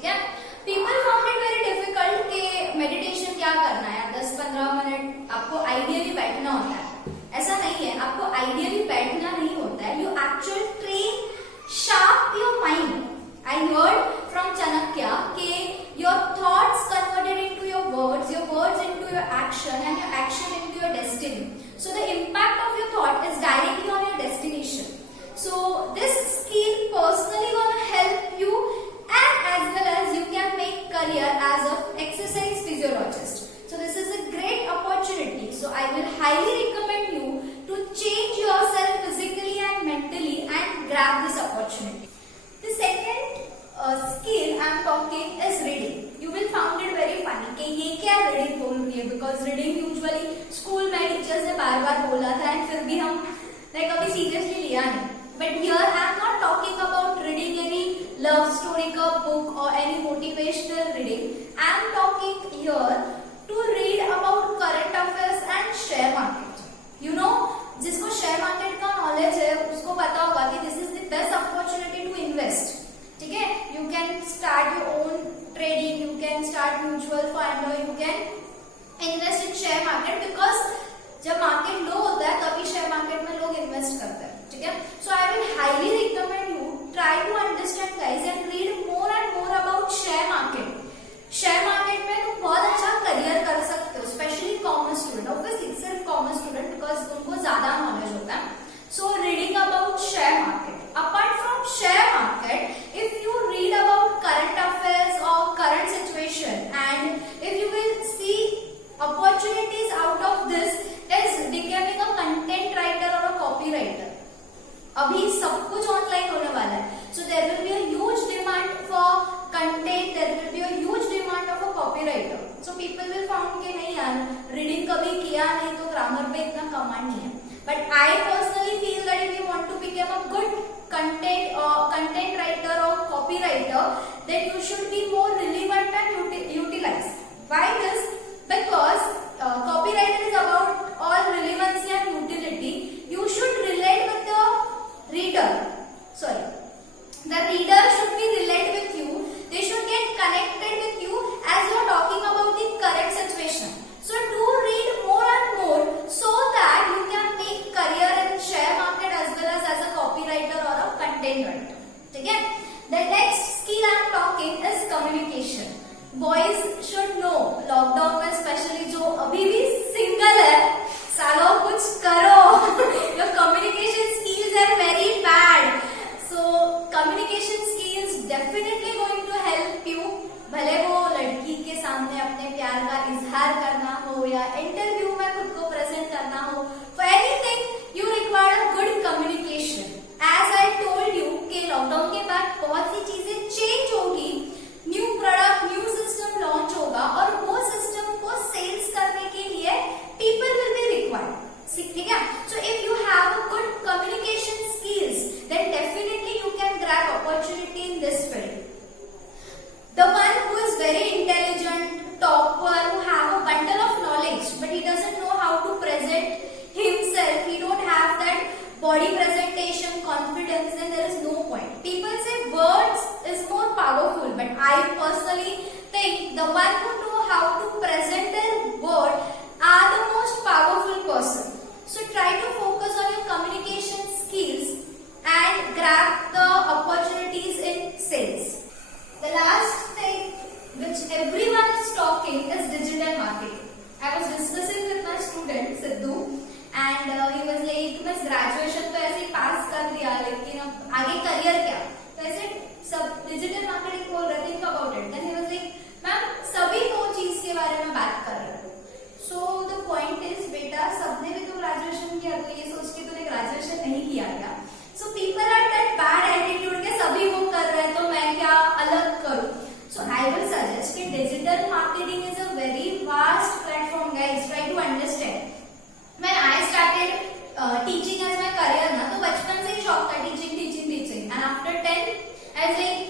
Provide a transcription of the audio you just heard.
ठीक है। People found it very difficult कि मेडिटेशन क्या करना है, 10-15 मिनट आपको आइडियली बैठना होता है। ऐसा नहीं है, आपको आइडियली बैठना नहीं होता है, you actually train sharp your mind. I heard from Chanakya कि your thoughts converted into your words into your action, and your action into your destiny. So the impact of your thought is directly on your destination. So this skill personally gonna help you, and as well as you can make career as a exercise physiologist. So this is a great opportunity. So I will highly recommend you to change yourself physically and mentally and grab this opportunity. The second skill I am talking is reading. You will find it very funny कि ये क्या reading बोल रही है, because reading usually school में teachers ने बार-बार बोला था and फिर भी हम ने कभी seriously लिया नहीं. But here I am not talking about reading any love story का book or any motivational reading. I am talking here to read about current affairs and share market. You know, जिसको share market का knowledge है उसको पता होगा कि this is the best opportunity to invest, ठीक है। You can start your own trading, you can start mutual fund और you can invest in share market, because जब मार्केट लो होता है तभी शेयर मार्केट में लोग इन्वेस्ट करते हैं, ठीक है। So I will highly recommend you try to understand guys and read more and more about share market. Share market में तुम बहुत अच्छा करियर कर सकते हो, स्पेशली कॉमर्स स्टूडेंट, ऑब्वियसली सिर्फ कॉमर्स स्टूडेंट, बिकॉज उनको ज्यादा नॉलेज होता है। So reading about share market, apart from share market, if you read about current affairs और current situation and if you will see opportunities out of this is becoming a content writer और a copy writer. अभी सब कुछ online होने वाला है, so there will be a huge demand for content, there will be a huge demand of a copywriter. So people will found कि नहीं यार, रीडिंग कभी किया नहीं तो ग्रामर पे इतना कमांड नहीं है। But I personally feel that if you want to become a good content writer और copywriter, then you should be more relevant and utilized. Why this? Because copywriter is about all relevancy and utility. You should relate with the reader. Sorry, the reader should be relate with you. They should get connected with you as you are talking about the current situation. So do read more and more so that you can make career in share market as well as a copywriter or a content writer. ठीक है? The next skill I am talking is communication. Boys should know, lockdown में specially जो अभी भी single है, सालों कुछ करो। Your communication skills are very bad. So communication skills definitely going to help you. भले वो लड़की के सामने अपने प्यार का इजहार करना हो या इंटरव्यू में खुद को प्रेजेंट करना हो, for anything you require a good communication. As I told you कि लॉकडाउन के बाद बहुत सी चीजें चेंज होगी, new product, new system launch होगा और वो सिस्टम को सेल्स करने के लिए पीपल विल बी रिक्वायर्ड, ठीक है। So if you have a good communication skills then definitely you can grab opportunity in this field. The one who is very intelligent, topper, who have a bundle of knowledge, but he doesn't know how to present himself, he don't have that body presentation, confidence, then there is no point. People say words is more powerful, but I personally think the one who know how to present their word are the most powerful person. So try to focus on your communication skills and grab the opportunities in sales. The last thing which everyone is talking is digital marketing. I was discussing with my student Sidhu and he was like, बस graduation तो ऐसे पास कर दिया लेकिन अब आगे career क्या? तो ऐसे सब डिजिटल मार्केटिंग बोल रहे थे, think about it. Then he was like, ma'am सभी दो चीज के बारे में बात कर रहे हो। So the point is बेटा सबने भी तो ग्रेजुएशन किया, तो ये सोच के तूने ग्रेजुएशन नहीं किया क्या? So people are that bad attitude के सभी वो कर रहे हैं तो मैं क्या अलग करूं? So I will suggest कि digital marketing is a very vast platform, guys. Try to understand. When I started teaching as my career ना, तो बचपन से ही शौक था teaching, and after 10 I was like